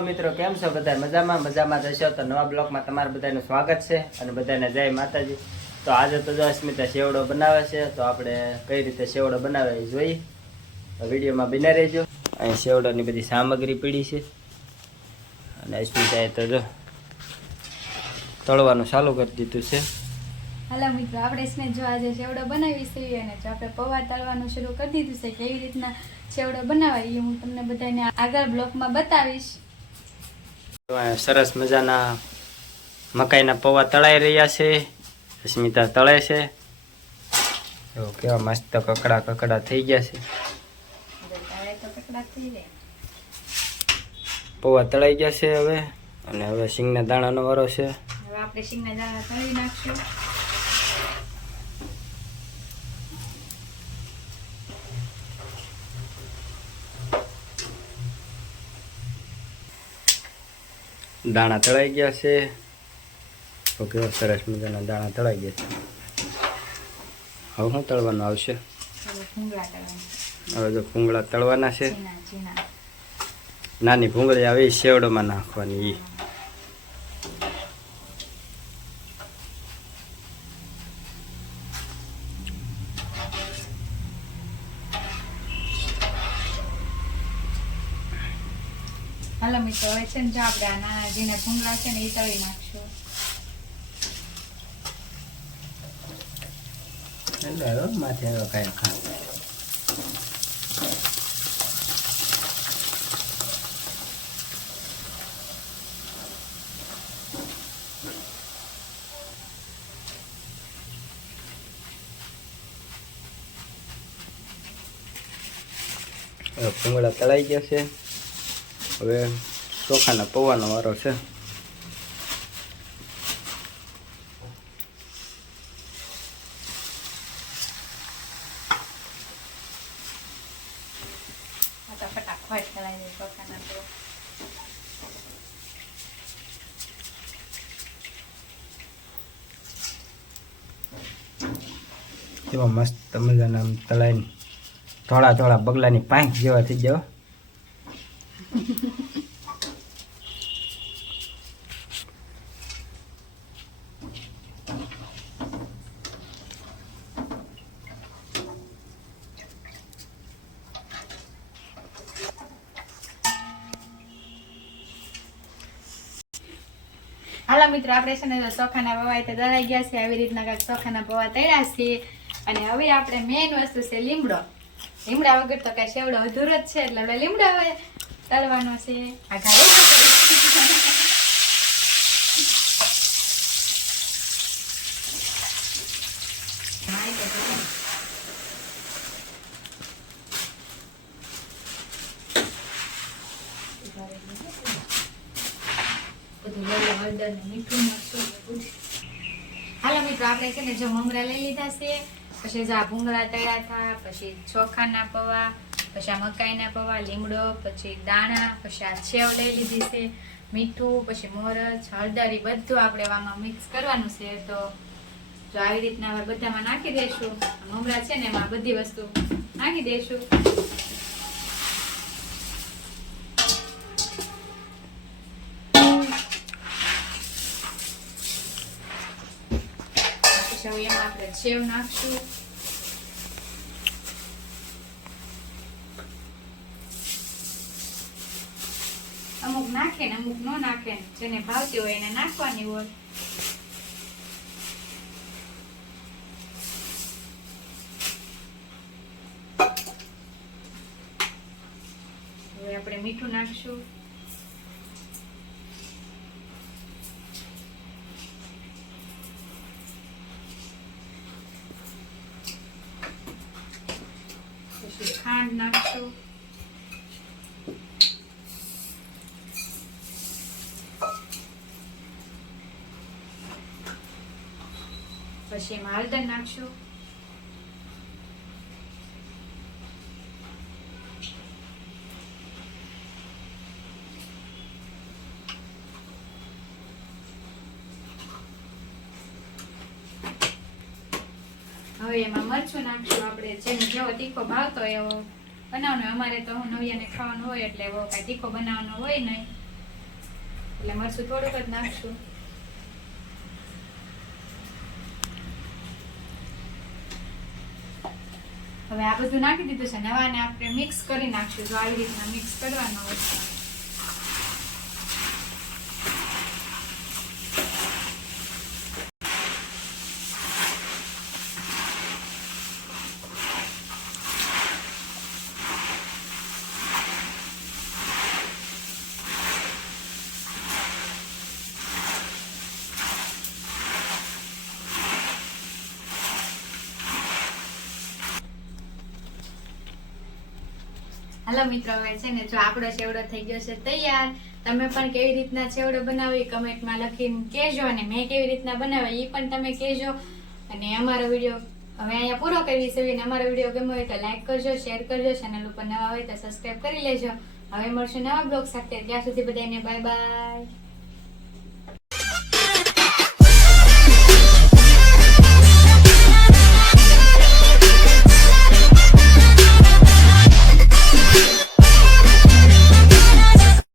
Hello મિત્રો, કેમ છો બધા? મજામાં જશો તો નવા બ્લોગમાં તમારું બધાનું સ્વાગત છે અને બધાને જય માતાજી. તો આજે તો જો અસ્મિતા સેવડો બનાવે છે, તો આપણે કઈ રીતે સેવડો બનાવે એ જોઈએ. વિડીયોમાં બિના રહેજો. અહીં સેવડોની બધી સામગ્રી પડી છે અને અસ્મિતાએ તો જો તળવાનું ચાલુ કરી દીધું છે. હાલો મિત્રો, આપણે સ્નેહ જો આજે સેવડો બનાવીશું અને જો આપણે પૌવા તળવાનું શરૂ કરી દીધું છે. કેવી રીતના સેવડો બનાવાય એ હું તમને બધાને આગળ બ્લોગમાં બતાવીશ. સરસ મજાના મકાઈના પૌવા તળાઈ રહ્યા છે. અસ્મિતા તળે છે. એવું કેવા મસ્ત કકડા થઈ ગયા છે. પૌવા તળાઈ ગયા છે હવે, અને હવે સિંગના દાણાનો વારો છે. હવે આપણે સિંગના દાણા તળી નાખશું. દાણા તળાઈ ગયા છે. તો કેવા સરસ મજાના દાણા તળાઈ ગયા છે. હવે શું તળવાનું આવશે? હવે જો ભૂંગળા તળવાના છે. નાની ભૂંગળી આવી સેવડોમાં નાખવાની. હાલો મિત્રો, હવે છે ને જો આપણે આ નાના ઝીણા ભૂંગળા છે ને એ તળી નાખશું. માથે આવ્યો કાંઈ ખા. ભૂંગળા તળાઈ ગયા છે. હવે ચોખાના પૌવાનો વારો છે. ફટાફટ તળાઈ દે ચોખાના પૌવા. એમાં મસ્ત મજાના તળાઈને થોડા બગલાની પાંખ જેવા થઈ જાવ. હાલો મિત્રો, આપણે છે ને ચોખાના પૌવા તો દળાઈ ગયા છે. આવી રીતના કાંઈક ચોખાના પૌવા તળ્યા છે. અને હવે આપણે મેઇન વસ્તુ છે લીમડો. લીમડા વગર તો કાંઈ સેવડો અધૂરો જ છે, એટલે આપણે લીમડા હવે તળવાનો છે. આ ઘરે હાલો મિત્રો, આપણે છે ને જો મમરા લઈ લીધા છે. પછી જો આ ભૂંગળા તળ્યા હતા, પછી ચોખાના પૌવા, પછી આ મકાઈના પૌવા, લીમડો, પછી દાણા, પછી આ સેવ લઈ લીધી છે, મીઠું, પછી મોરચ, હળદર, બધું આપણે આમાં મિક્સ કરવાનું છે. તો જો આવી રીતના હવે બધામાં નાખી દઈશું. મમરા છે ને એમાં બધી વસ્તુ નાખી દઈશું. હવે એમાં આપણે સેવ નાખશું. અમુક નાખે ને અમુક ન નાખે, જેને ભાવતી હોય એને નાખવાની હોય. હવે આપણે મીઠું નાખશું. ખાંડ નાખશું. પછી એમાં હળદર નાખશું. હવે એમાં મરચું નાખશું. આપણે જેને જેવો તીખો ભાવતો એવો બનાવવાનો. અમારે તો નવિયાને ખાવાનું હોય એટલે એવો કાંઈ તીખો બનાવવાનો હોય નહીં. એટલે મરચું થોડુંક જ નાખશું. હવે આ બધું નાખી દીધું છે ને હવે આને આપણે મિક્સ કરી નાખશું. જો આવી રીતના મિક્સ કરવાનો હોય. હાલો મિત્રો, હવે છે ને જો આપણો ચેવડો થઈ ગયો છે તૈયાર. તમે પણ કેવી રીતના ચેવડો બનાવી કમેન્ટમાં લખીને કહેજો, અને મેં કેવી રીતના બનાવ્યો એ પણ તમે કહેજો. અને અમારો વિડીયો હવે અહીંયા પૂરો કરવી છે. અને અમારો વિડીયો ગમ્યો હોય તો લાઈક કરજો, શેર કરજો, ચેનલ ઉપર નવા હોય તો સબસ્ક્રાઈબ કરી લેજો. હવે મળશું નવા બ્લોગ સાથે. ત્યાં સુધી બધાને બાય બાય.